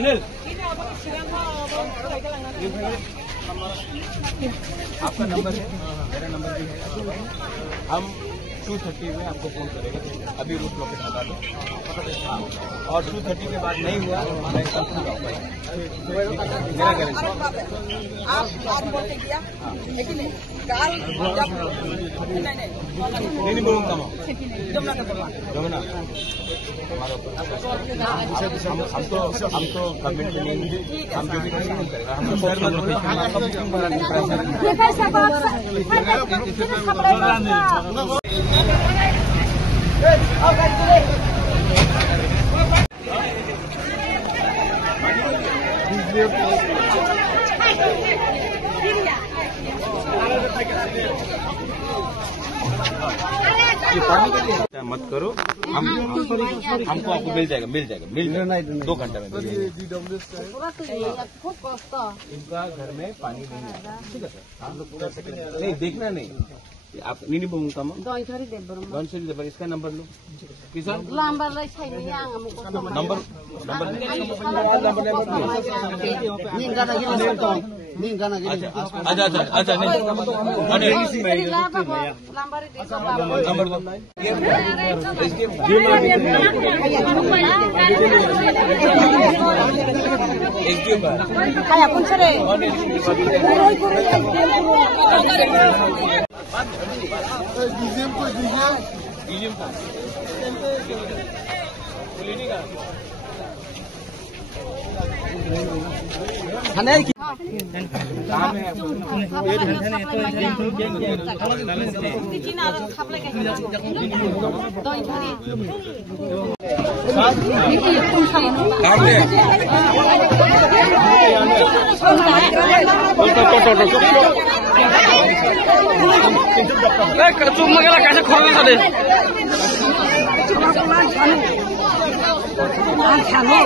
अनिल आपका नंबर है, मेरा नंबर भी है। हम 2:30 में आपको फोन करेंगे। अभी रूट लॉकेट हटा दो और 2:30 के बाद नहीं हुआ मैं कंपनी का मेरा गारंटी। आप बोलते किया लेकिन नहीं बोलूंगा जमुना हम तो गवर्नमेंट में नहीं, हम जो भी करेंगे हम तो मत करो, हमको आपको मिल जाएगा 2 घंटे में। इनका घर में पानी नहीं है, ठीक है सर। आप लोग पूरा नहीं देखना नहीं, आप नहीं बोलूंगा इसका नंबर लो किसान नंबर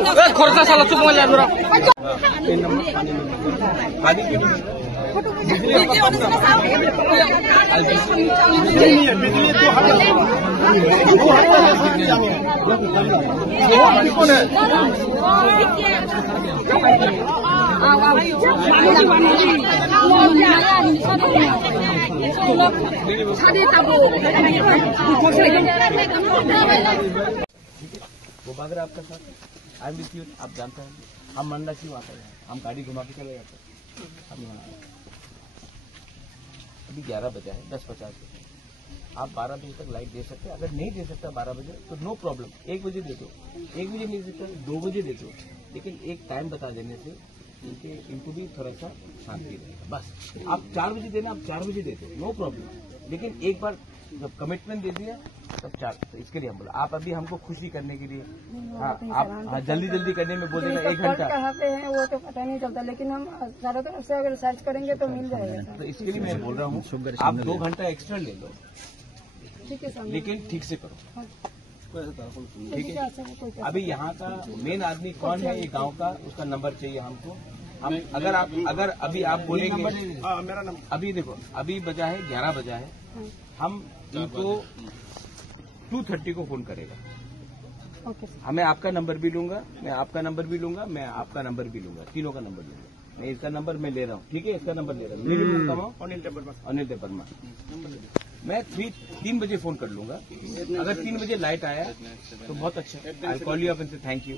अच्छा खर्चा साला चुप मत यार वो बागर आपका साथ आई एम विथ यू। आप जानते हैं हम मंडा क्यों आते हैं, हम गाड़ी घुमा के चले जाते हैं। अभी 11 बजे है, 10:50 आप 12 बजे तक लाइट दे सकते हैं। अगर नहीं दे सकता 12 बजे तो नो प्रॉब्लम, 1 बजे दे दो। 1 बजे नहीं दे सकता 2 बजे दे दो, लेकिन एक टाइम बता देने से इनको भी थोड़ा सा शांति रहेगा। बस आप 4 बजे देना, आप 4 बजे दे दो, नो प्रॉब्लम। लेकिन एक बार जब कमिटमेंट दे दिया तब 4, तो इसके लिए हम बोला आप अभी हमको खुशी करने के लिए आप जल्दी करने में बोलेगा 1 घंटा कहाँ पे है वो तो पता नहीं चलता, लेकिन हम सारा तरफ से अगर सर्च करेंगे तो मिल जाएगा। तो इसके लिए मैं बोल रहा हूँ आप 2 घंटा एक्स्ट्रा ले लो, ठीक है सर, लेकिन ठीक से करो, ठीक है। अभी यहाँ का मेन आदमी कौन है, ये गांव का, उसका नंबर चाहिए हमको। हम अगर अभी आप बोलेंगे अभी देखो अभी बजा है 11 बजा है, हम इनको 2:30 को फोन करेगा। हमें आपका नंबर भी लूंगा, मैं आपका नंबर भी लूंगा, मैं आपका नंबर भी लूंगा, तीनों का नंबर लूंगा। मैं इसका नंबर मैं ले रहा हूँ, ठीक है, इसका नंबर ले रहा हूँ। अनिल देवर्मा मैं 3 बजे फोन कर लूंगा। अगर 3 बजे लाइट आया तो बहुत अच्छा, I call you up and say thank you.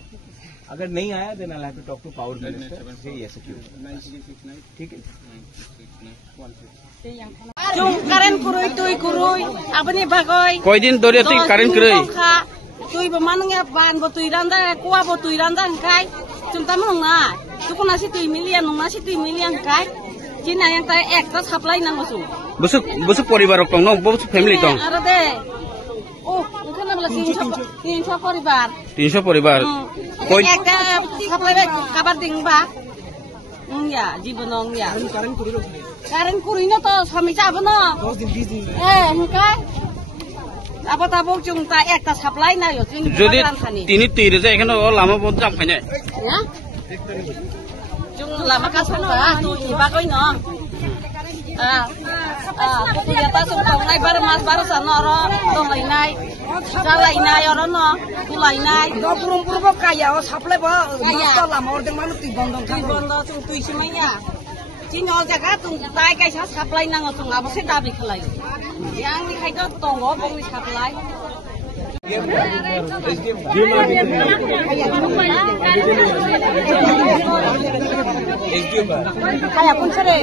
अगर नहीं आया then I have to talk to power minister, say ऐसे क्यों, ठीक है। কারেন্ট কুরুই তুই কুরুই আপনি বাগই কয়দিন ধরে তুই কারেন্ট কুরুই তুই বামানগে বানবো তুই রান্দা কুয়াবো তুই রান্দা খাই চিন্তা মংনা তুকুনা সি তুই মিলিয়া নংনা সি তুই মিলিয়া খাই জিনা yang ta একটা সাপ্লাই নাঙ্গো সু বসু পরিবার কং ন বসু ফ্যামিলি কং আরে দে ও ওখানে বলে 300 পরিবার 300 পরিবার কই একটা সাপ্লাই কাবার দিংবা ইয়া জীবনং ইয়া কারেন্ট কুরুই না তো স্বামী যাবো না 10 দিন 20 দিন হুকাই আবার তাবো চুংতা একটা সাপ্লাই না যদি তিনি তৈরি যায় এখানে লামা বন্ধ জাম খাইনে হ্যাঁ চুং লামা কাছনা তুই বাগই না Kukuliyata sumkawnay bar mas bar sanoro tolainay jalainay orono tulainay purbo kaya saplay ba to lama ordeng manu ti bondong chung tuisimaya Cino jaga tung tai kaisa saplay nang tung abo se dabi khalai yang ni khaito tongo bong ni saplay Kaya pun sere.